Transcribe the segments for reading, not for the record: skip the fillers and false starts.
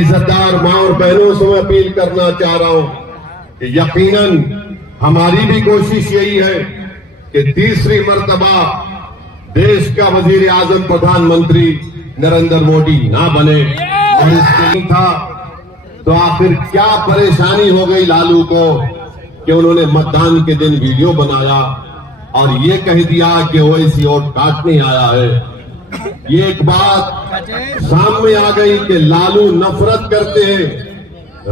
इज्जतदार माँ और बहनों से मैं अपील करना चाह रहा हूं कि यकीनन हमारी भी कोशिश यही है कि तीसरी मर्तबा देश का वजीर आजम प्रधानमंत्री नरेंद्र मोदी ना बने। और इसके लिए था तो आखिर क्या परेशानी हो गई लालू को कि उन्होंने मतदान के दिन वीडियो बनाया और ये कह दिया कि ओवैसी वोट काटने आया है। ये एक बात सामने आ गई कि लालू नफरत करते हैं,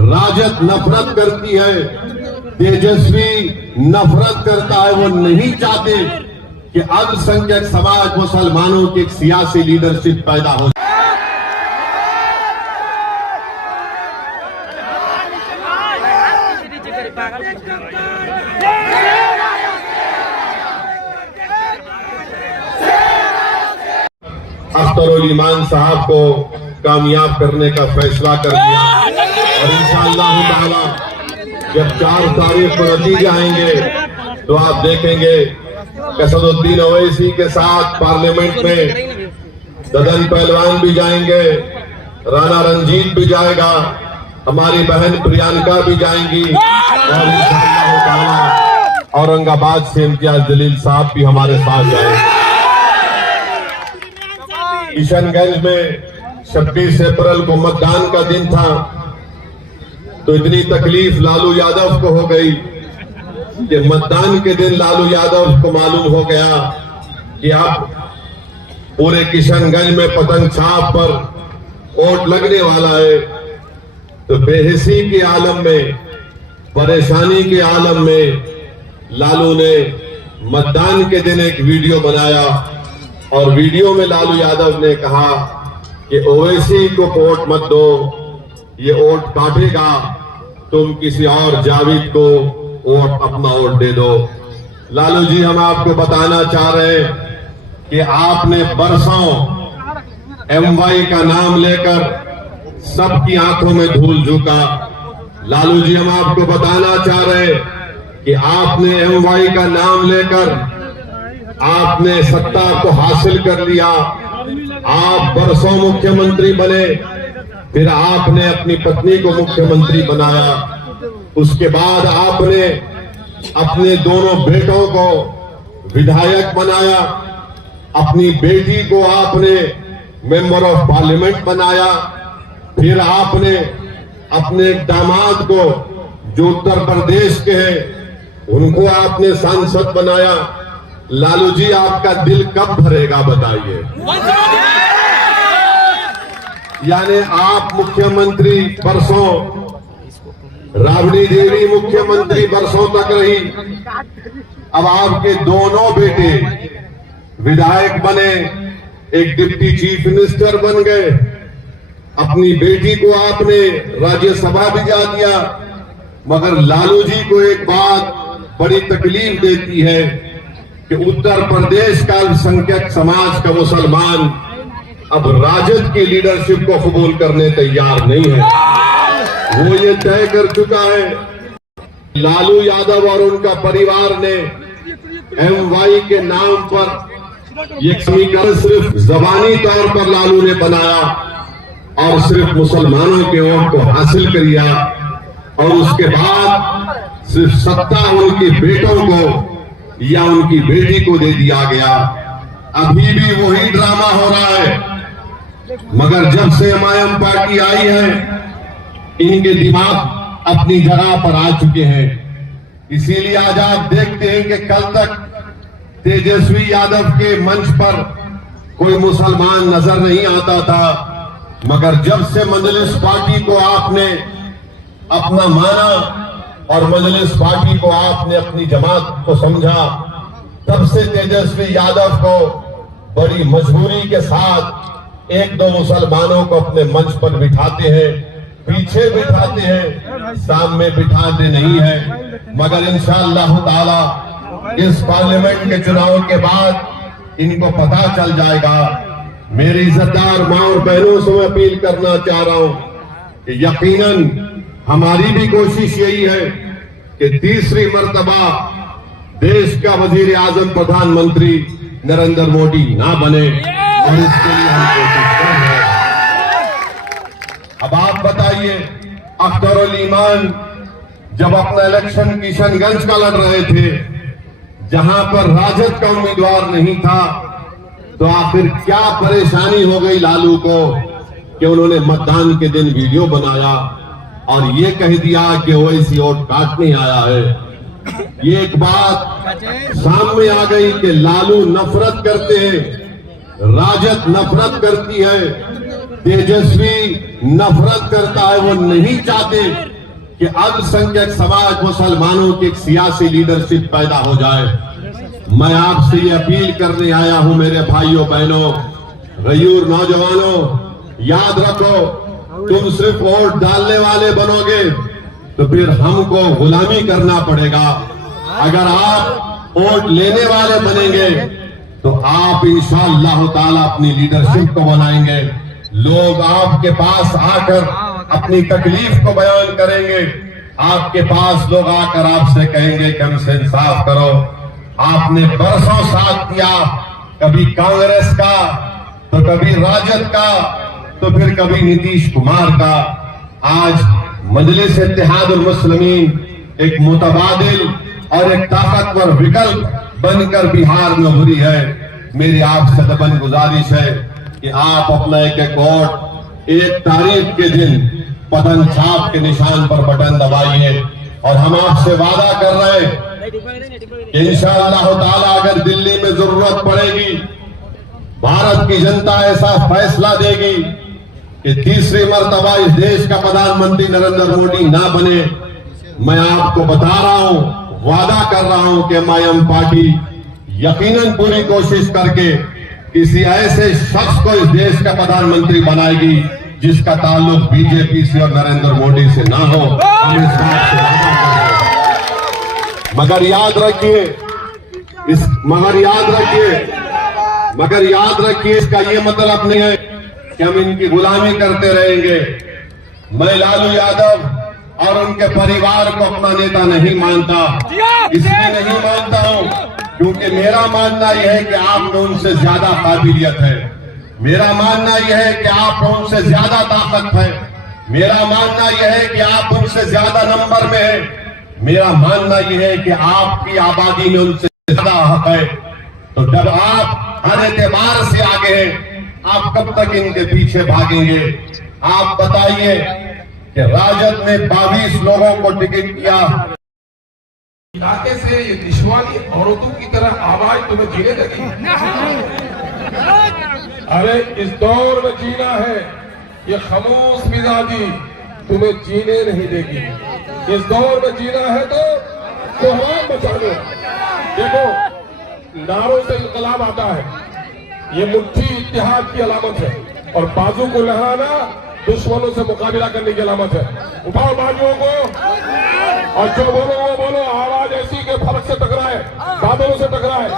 राजद नफरत करती है, तेजस्वी नफरत करता है। वो नहीं चाहते कि अल्पसंख्यक समाज मुसलमानों की एक सियासी लीडरशिप पैदा हो। अख्तरुल ईमान साहब को कामयाब करने का फैसला कर दिया और इंशाअल्लाह ताला जब 4 तारीख को नतीजे आएंगे तो आप देखेंगे असदुद्दीन ओवैसी के साथ पार्लियामेंट में ददन पहलवान भी जाएंगे, राणा रंजीत भी जाएगा, हमारी बहन प्रियंका भी जाएंगी और इंशाअल्लाह ताला औरंगाबाद से इम्तियाज जलील साहब भी हमारे साथ जाएंगे। किशनगंज में 26 अप्रैल को मतदान का दिन था तो इतनी तकलीफ लालू यादव को हो गई कि मतदान के दिन लालू यादव को मालूम हो गया कि अब पूरे किशनगंज में पतंग छाप पर वोट लगने वाला है। तो बेहिसी के आलम में, परेशानी के आलम में लालू ने मतदान के दिन एक वीडियो बनाया और वीडियो में लालू यादव ने कहा कि ओवैसी को वोट मत दो, ये वोट काटेगा, तुम किसी और जावेद को वोट अपना वोट दे दो। लालू जी, हम आपको बताना चाह रहे हैं कि आपने बरसों MY का नाम लेकर सबकी आंखों में धूल झोंका। लालू जी, हम आपको बताना चाह रहे हैं कि आपने MY का नाम लेकर आपने सत्ता को हासिल कर लिया, आप बरसों मुख्यमंत्री बने, फिर आपने अपनी पत्नी को मुख्यमंत्री बनाया, उसके बाद आपने अपने दोनों बेटों को विधायक बनाया, अपनी बेटी को आपने मेंबर ऑफ पार्लियामेंट बनाया, फिर आपने अपने दामाद को जो उत्तर प्रदेश के हैं उनको आपने सांसद बनाया। लालू जी, आपका दिल कब भरेगा बताइए। यानी आप मुख्यमंत्री बरसों, राबड़ी देवी मुख्यमंत्री बरसों तक रही, अब आपके दोनों बेटे विधायक बने, एक डिप्टी चीफ मिनिस्टर बन गए, अपनी बेटी को आपने राज्यसभा भिजा दिया। मगर लालू जी को एक बात बड़ी तकलीफ देती है कि उत्तर प्रदेश का अल्पसंख्यक समाज का मुसलमान अब राजद की लीडरशिप को कबूल करने तैयार नहीं है। वो ये तय कर चुका है, लालू यादव और उनका परिवार ने MY के नाम पर ये समीकरण सिर्फ जबानी तौर पर लालू ने बनाया और सिर्फ मुसलमानों के वोट को हासिल किया और उसके बाद सिर्फ सत्ता उनके बेटों को या उनकी बेटी को दे दिया गया। अभी भी वही ड्रामा हो रहा है। मगर जब से MIM पार्टी आई है, इनके दिमाग अपनी जगह पर आ चुके हैं। इसीलिए आज आप देखते हैं कि कल तक तेजस्वी यादव के मंच पर कोई मुसलमान नजर नहीं आता था, मगर जब से मजलिस पार्टी को आपने अपना माना और मजलिस पार्टी को आपने अपनी जमात को समझा, तब से तेजस्वी यादव को बड़ी मजबूरी के साथ 1-2 मुसलमानों को अपने मंच पर बिठाते हैं, पीछे बिठाते हैं, सामने बिठाते नहीं है। मगर इंशाअल्लाह ताला इस पार्लियामेंट के चुनाव के बाद इनको पता चल जाएगा। मेरी इज्जतदार माँ और बहनों से मैं अपील करना चाह रहा हूं कि यकीनन हमारी भी कोशिश यही है कि तीसरी मर्तबा देश का वजीर आजम प्रधानमंत्री नरेंद्र मोदी ना बने और इसके लिए हम कोशिश कर रहे हैं। अब आप बताइए, अख्तरुल ईमान जब अपना इलेक्शन किशनगंज का लड़ रहे थे, जहां पर राजद का उम्मीदवार नहीं था, तो आखिर क्या परेशानी हो गई लालू को कि उन्होंने मतदान के दिन वीडियो बनाया और ये कह दिया कि ओवैसी वोट काटने आया है। ये एक बात सामने आ गई कि लालू नफरत करते हैं, राजद नफरत करती है, तेजस्वी नफरत करता है। वो नहीं चाहते कि अल्पसंख्यक समाज मुसलमानों की एक सियासी लीडरशिप पैदा हो जाए। मैं आपसे ये अपील करने आया हूं मेरे भाइयों बहनों, गयूर नौजवानों, याद रखो, तुम सिर्फ वोट डालने वाले बनोगे तो फिर हमको गुलामी करना पड़ेगा। अगर आप वोट लेने वाले बनेंगे तो आप इंशाअल्लाह ताला अपनी लीडरशिप को बनाएंगे। लोग आपके पास आकर अपनी तकलीफ को बयान करेंगे, आपके पास लोग आकर आपसे कहेंगे कि हमसे इंसाफ करो। आपने बरसों साथ दिया, कभी कांग्रेस का तो कभी राजद का तो फिर कभी नीतीश कुमार का। आज मजलिस इत्तेहादुल मुस्लिमीन एक मुतबादिल और एक ताकतवर विकल्प बनकर बिहार में उभरी है। मेरी आपसे दबन गुजारिश है कि आप अपना एक वोट 1 तारीख के दिन पतन छाप के निशान पर बटन दबाइए। और हम आपसे वादा कर रहे हैं कि इंशाअल्लाह ताला अगर दिल्ली में जरूरत पड़ेगी, भारत की जनता ऐसा फैसला देगी कि तीसरी मर्तबा इस देश का प्रधानमंत्री नरेंद्र मोदी ना बने, मैं आपको बता रहा हूं, वादा कर रहा हूं कि एमआईएम पार्टी यकीनन पूरी कोशिश करके किसी ऐसे शख्स को इस देश का प्रधानमंत्री बनाएगी जिसका ताल्लुक बीजेपी से और नरेंद्र मोदी से ना हो। हम इस बात से वादा कर रहे हैं। मगर याद रखिए, इसका ये मतलब नहीं है कि हम इनकी गुलामी करते रहेंगे। मैं लालू यादव और उनके परिवार को अपना नेता नहीं मानता। इसलिए नहीं मानता हूं क्योंकि मेरा मानना यह है कि आप में उनसे ज्यादा काबिलियत है, मेरा मानना यह है कि आप में उनसे ज्यादा ताकत है, मेरा मानना यह है कि आप उनसे ज्यादा नंबर में है, मेरा मानना यह है कि आपकी आबादी में उनसे ज्यादा हक है। तो जब आप हर एतबार से आगे हैं, आप कब तक इनके पीछे भागेंगे? आप बताइए कि राजद ने 22 लोगों को टिकट दिया। इलाके से ये निश्वानी औरतों की तरह आवाज तुम्हें जीने लगी। अरे इस दौर में जीना है, ये खामोश मिजाजी तुम्हें जीने नहीं देगी। इस दौर में जीना है तो कोहराम बचा लो। देखो, नारों से इंकलाब आता है, ये मुट्ठी इत्तेहाद की अलामत है, और बाजू को लहराना दुश्मनों से मुकाबला करने की अलामत है। उठाओ बाजुओं को और जो बोलो वो बोलो, आवाज ऐसी के फर्क से टकराए, बादलों से टकराए।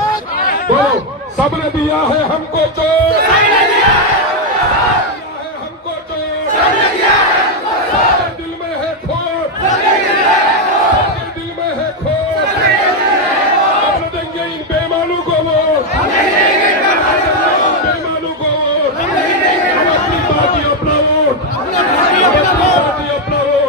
बोलो, सबने दिया है हमको चोट, हमको चोट, सबके दिल में है खोट, सबके दिल में है खोट। अब देंगे इन बेईमानों को वोट, बेईमानों को वोट, हम अपनी पार्टी अपना वोट, पार्टी अपना वोट।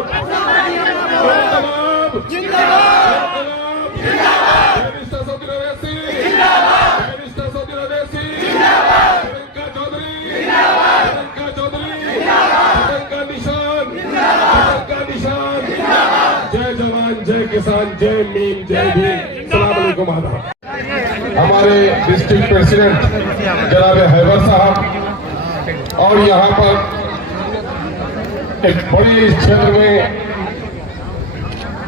जय जवान, जय किसान, जय मीम, जय भीम। सलाम अलैकुम आदाब। हमारे डिस्ट्रिक्ट प्रेसिडेंट जनाब हैबर साहब और यहाँ पर एक बड़ी क्षेत्र में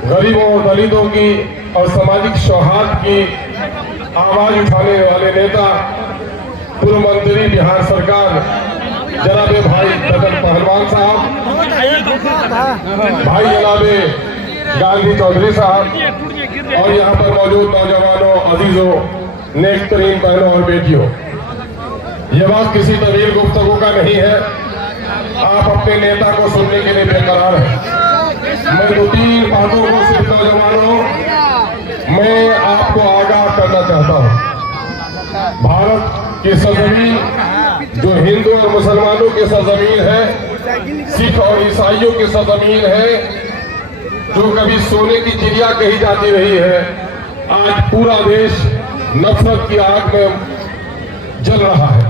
गरीबों और दलितों की और सामाजिक सौहार्द की आवाज उठाने वाले नेता, पूर्व मंत्री बिहार सरकार जनाब भाई ददन पहलवान साहब, भाई जनाब गांधी चौधरी साहब और यहाँ पर मौजूद नौजवानों, अजीजों, नेक तरीन बहनों और बेटियों, ये बात किसी तवील गुफ्तगू का नहीं है। आप अपने नेता को सुनने के लिए बेकरार हैं। मैं 2-3 बातों को सिर्फ नौजवानों मैं आपको आगाह करना चाहता हूँ। भारत की सरजमीन जो हिंदू और मुसलमानों की सरजमीन है, सिख और ईसाइयों की सरजमीन है, जो कभी सोने की चिड़िया कही जाती रही है, आज पूरा देश नफरत की आग में जल रहा है।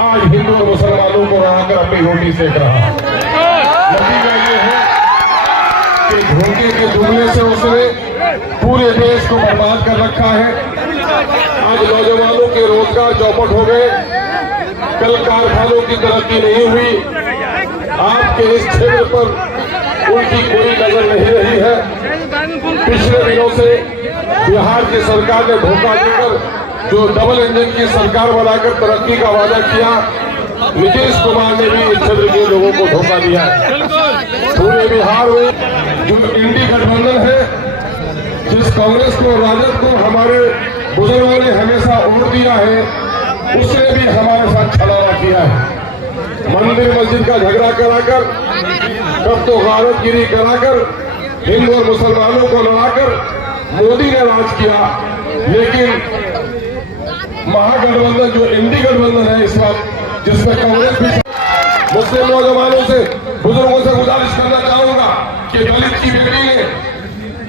आज हिंदू और मुसलमानों को आकर अपनी रोटी सेक रहा है। नतीजा ये है कि धोखे के जुमले से उसने पूरे देश को बर्बाद कर रखा है। आज नौजवानों के रोजगार चौपट हो गए, कल कारखानों की तरक्की नहीं हुई। आपके इस क्षेत्र पर उनकी कोई नजर नहीं रही है। पिछले दिनों से बिहार की सरकार ने धोखा देकर जो डबल इंजन की सरकार बनाकर तरक्की का वादा किया, नीतीश कुमार ने भी इस क्षेत्र के लोगों को धोखा दिया है। पूरे बिहार में जो इंडी गठबंधन है, जिस कांग्रेस को, राजद को हमारे बुजुर्गों ने हमेशा वोट दिया है, उसने भी हमारे साथ छलावा किया है। मंदिर मस्जिद का झगड़ा कराकर, कब तो गारतगिरी कराकर, हिंदू और मुसलमानों को लड़ाकर मोदी ने राज किया। लेकिन महागठबंधन जो इंडी गठबंधन है इस वक्त, जिसमें कांग्रेस भी, मुस्लिम नौजवानों से, बुजुर्गों से गुजारिश करना चाहूंगा कि दलित की बेटी ने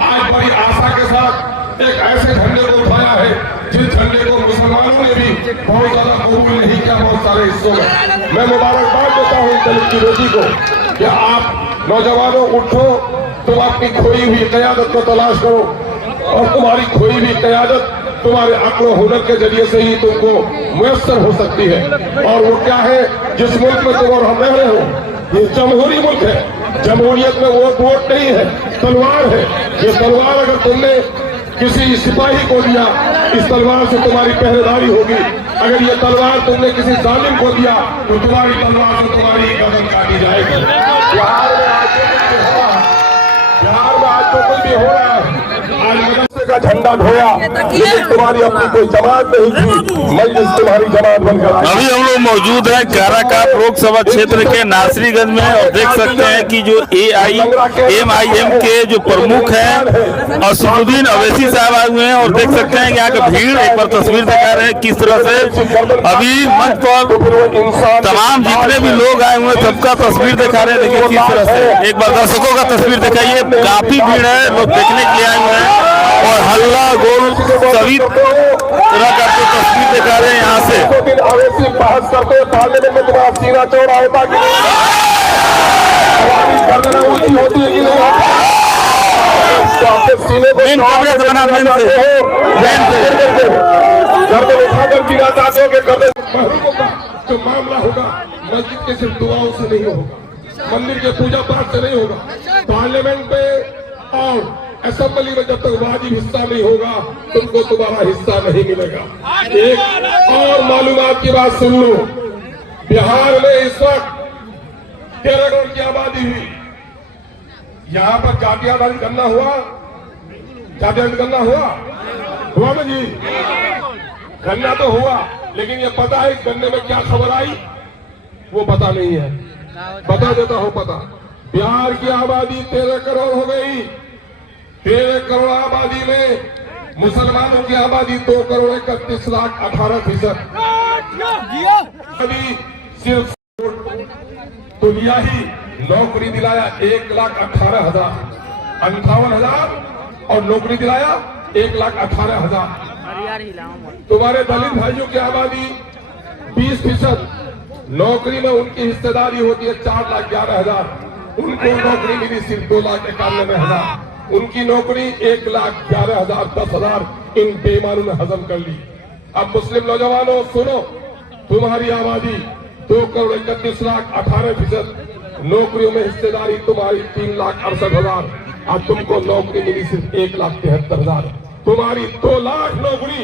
आज बड़ी आशा के साथ एक ऐसे झंडे को उठाया है, जिस झंडे को मुसलमानों ने भी बहुत ज्यादा कबूल नहीं किया बहुत सारे हिस्सों में। मैं मुबारकबाद देता हूँ दलित की बेटी को कि आप नौजवानों उठो, तुम अपनी खोई हुई क़यादत को तलाश करो, और तुम्हारी खोई हुई क़यादत तुम्हारे अक्ल और हुनर के जरिए से ही तुमको मुयस्सर हो सकती है। और वो क्या है, जिस मुल्क में तुम और हम रह रहे हो, ये जमहूरी मुल्क है। जमहूरियत में वोट नहीं है, तलवार है। ये तलवार अगर तुमने किसी सिपाही को दिया, इस तलवार से तुम्हारी पहरेदारी होगी। अगर ये तलवार तुमने किसी जालिम को दिया, तो तुम्हारी तलवार से तुम्हारी गर्दन काटी जाएगी। बिहार में आज जो कुछ भी हो रहा है, आज मदरसे का झंडा ढोया, लेकिन तुम्हारी अपनी कोई जमात नहीं थी, मजलिस तुम्हारी जमात बनकर। अभी हम लोग मौजूद हैं काराकाट लोकसभा क्षेत्र के नासरीगंज में, और देख सकते हैं कि जो AIMIM के जो प्रमुख हैं असदुद्दीन अवैसी साहब आए हुए हैं, और देख सकते हैं कि यहाँ का भीड़, एक बार तस्वीर दिखा रहे हैं किस तरह से अभी मंच पर तमाम जितने भी लोग आए हुए हैं सबका तस्वीर दिखा रहे हैं। देखिए किस तरह से, एक बार दर्शकों का तस्वीर दिखाइए, काफी भीड़ है, लोग देखने के लिए आए हुए हैं, और हल्ला गोल सभी तरह का आपको तस्वीर दिखा रहे हैं यहाँ से। अवैसी बहस करते पार्लियामेंट में तुम्हारा सीना चौड़ा होता कि गर्दन ऊंची होती है कि नहीं, तो आपके सीने को गर्दन उठाकर गिरा चाहते हो कि गर्दन। महरूमों का जो मामला होगा मस्जिद के सिर्फ दुआओं से नहीं होगा, मंदिर के पूजा पाठ से नहीं होगा, पार्लियामेंट में और असेंबली में जब तक वाजिब हिस्सा नहीं होगा, तुमको तुम्हारा हिस्सा नहीं मिलेगा। एक और मालूमात की बात सुन लो, बिहार में इस वक्त 13 करोड़ की आबादी हुई। यहाँ पर जाति आधारित गणना हुआ, जाति आधारित गणना हुआ ना जी, गणना तो हुआ, लेकिन ये पता है इस गणने में क्या खबर आई, वो पता नहीं है। बता देता हूँ पता, बिहार की आबादी 13 करोड़ हो गई। 13 करोड़ आबादी में मुसलमानों की आबादी 2 करोड़ 31 लाख 18%। अभी सिर्फ तो दिया ही, नौकरी दिलाया 1,18,000, 58,000, और नौकरी दिलाया 1,18,000। तुम्हारे दलित भाइयों की आबादी 20%, नौकरी में उनकी हिस्सेदारी होती है 4,11,000, उनको नौकरी मिली सिर्फ 2,91,000, उनकी नौकरी 1,11,000, 10,000 इन बेईमानों ने हजम कर ली। अब मुस्लिम नौजवानों सुनो, तुम्हारी आबादी 2 करोड़ 31 लाख 18%, नौकरियों में हिस्सेदारी तुम्हारी 3,68,000, अब तुमको नौकरी मिली सिर्फ 1,73,000। तुम्हारी 2 लाख नौकरी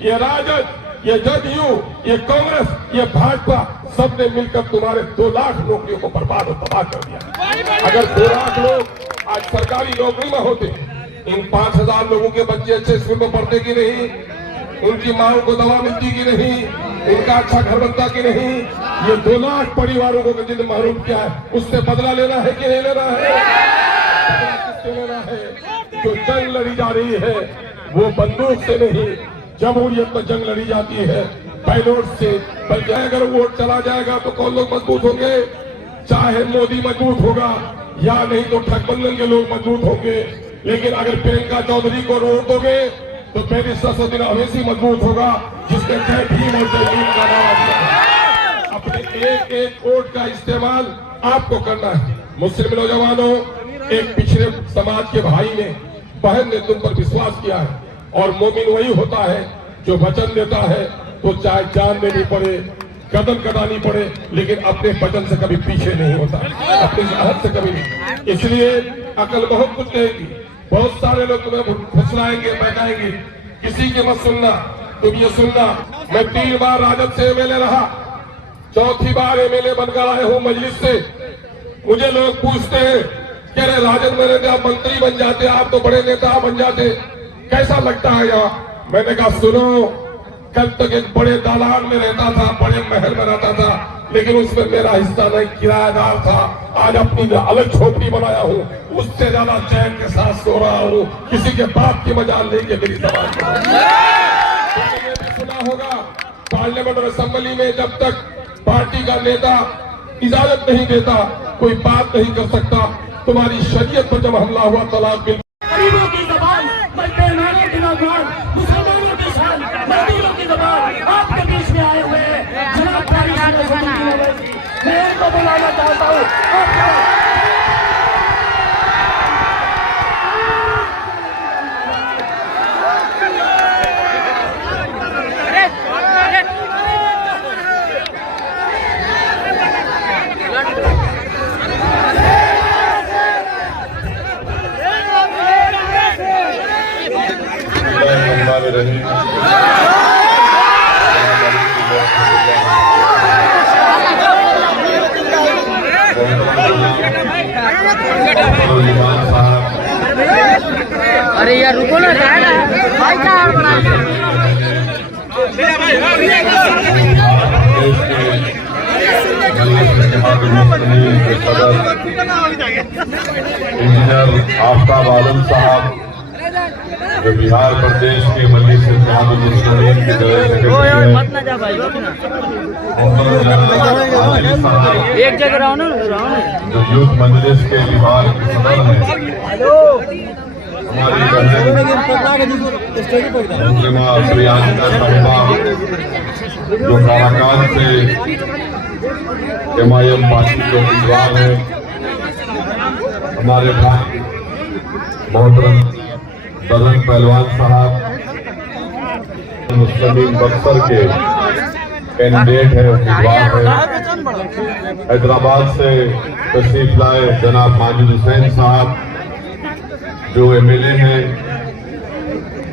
ये राजद, ये जदयू, ये कांग्रेस, ये भाजपा सबने मिलकर तुम्हारे 2 लाख नौकरियों को बर्बाद और तबाह कर दिया। अगर 2 लाख लोग आज सरकारी नौकरी में होते, इन 5,000 लोगों के बच्चे अच्छे स्कूल में पढ़ते कि नहीं, उनकी माओ को दवा मिलती कि नहीं, इनका अच्छा घर बनता कि नहीं, ये 2 लाख परिवारों को जिन्हें महरूम किया है, उससे बदला लेना है कि नहीं लेना है? किससे लेना है? जो जंग लड़ी जा रही है वो बंदूक से नहीं, जमहूरियत में जंग लड़ी जाती है बैलोट से। बल्कि अगर वोट चला जाएगा तो कौन लोग मजबूत होंगे? चाहे मोदी मजबूत होगा या नहीं तो ठगबंधन के लोग मजबूत होंगे, लेकिन अगर प्रियंका चौधरी को रोक दोगे तो बैरिस्टर असदुद्दीन ओवैसी मजबूत होगा, जिसने जय भीम और जय भीम का नारा दिया है। अपने एक एक वोट का इस्तेमाल आपको करना है। मुस्लिम नौजवानों, एक पिछड़े समाज के भाई ने, बहन ने तुम पर विश्वास किया है, और मोमिन वही होता है जो वचन देता है तो चाहे जान देनी पड़े, कदम कटानी पड़े, लेकिन अपने वचन से कभी पीछे नहीं होता, अपने अहद से कभी नहीं। इसलिए अकल बहुत कुछ कहेगी, बहुत सारे लोग तुम्हें फुसलाएंगे, बहकाएंगे, किसी की मत सुनना। तुम ये सुनना, मैं 3 बार राजद से एमएलए रहा, 4थी बार एमएलए बनकर आए हूं मजलिस से। मुझे लोग पूछते हैं कि अरे राजद में रहते आप मंत्री बन जाते, आप तो बड़े नेता बन जाते, कैसा लगता है यहाँ? मैंने कहा सुनो, कल तक एक बड़े दालान में रहता था, बड़े महल में रहता था, लेकिन उसमें मेरा हिस्सा नहीं, किराएदार था। आज अपनी अलग झोपड़ी बनाया हूँ, उससे ज्यादा चैन के साथ सो रहा हूँ, किसी के बाप की मजाल लेके मेरी समाज सुना होगा पार्लियामेंट और असेंबली में जब तक पार्टी का नेता इजाजत नहीं देता कोई बात नहीं कर सकता। तुम्हारी शरीयत पर जब हमला हुआ तलाक बिल, गरीबों की जबान, बेईमानों की जबान, मुसलमानों की शान, मजदूरों की जबान आपके बीच में आए हुए हैं। जनाब मैं इनको बुलाना चाहता हूँ। अरे यार रुको ना भाई इंजीनियर आफ्ताब आलम साहब, जो बिहार प्रदेश के मजलिस इत्तेहादुल मुस्लिमीन के जनरल सेक्रेटरी हैं, एक जगह रहो ना, जो यूथ मजलिस के बिहार के सदर हैं, हमारी मुस्लिमा प्रियंका साहिबा, जो काराकान से एमआईएम पार्टी के उम्मीदवार हैं, हमारे भाई मोहतरम बदन पहलवान साहब, मुस्लिम बक्सर के कैंडिडेट है, उम्मीदवार है। हैदराबाद से तशरीफ लाए जनाब माजिद हुसैन साहब, जो एमएलए हैं।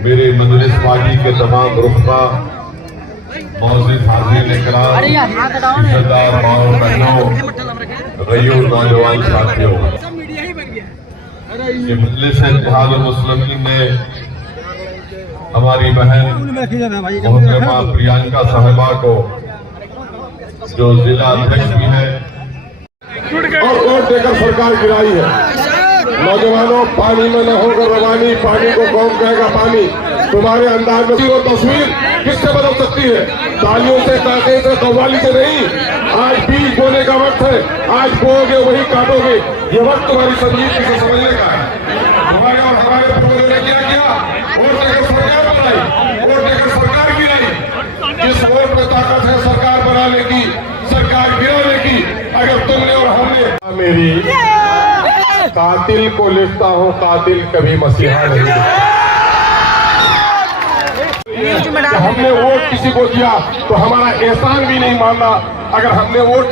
मेरे मजलिस पार्टी के तमाम रुखबा, मौजूद हाजिरीन इकराम, रिश्तेदार, माओ बहनों, रईयों, नौजवान साथियों, ये मजलिस इत्तेहादुल मुस्लिमीन ने हमारी बहन मोहतरमा प्रियंका साहिबा को, जो जिला अध्यक्ष भी है, और वोट देकर सरकार गिराई है। नौजवानों, पानी में न होकर रवानी, पानी को कौन कहेगा पानी। तुम्हारे अंदाज में वो तस्वीर किससे बदल सकती है? तालियों से, कांटे से, कव्वाली से नहीं। आज बीज बोने का वक्त है, आज बोओगे वही काटोगे। ये वक्त तुम्हारी संजीदगी से समझने का है। हमारे और हमारे पूर्वजों ने क्या किया? वोट देकर सरकार बनाई, वोट देकर सरकार गिराई। जिस वोट में ताकत है सरकार बनाने की, सरकार गिराने की, अगर तुमने और हमने, मेरी कातिल को लिखता हूँ, कातिल कभी मसीहा नहीं। हमने वोट किसी को दिया तो हमारा एहसान भी नहीं मानना। अगर हमने वोट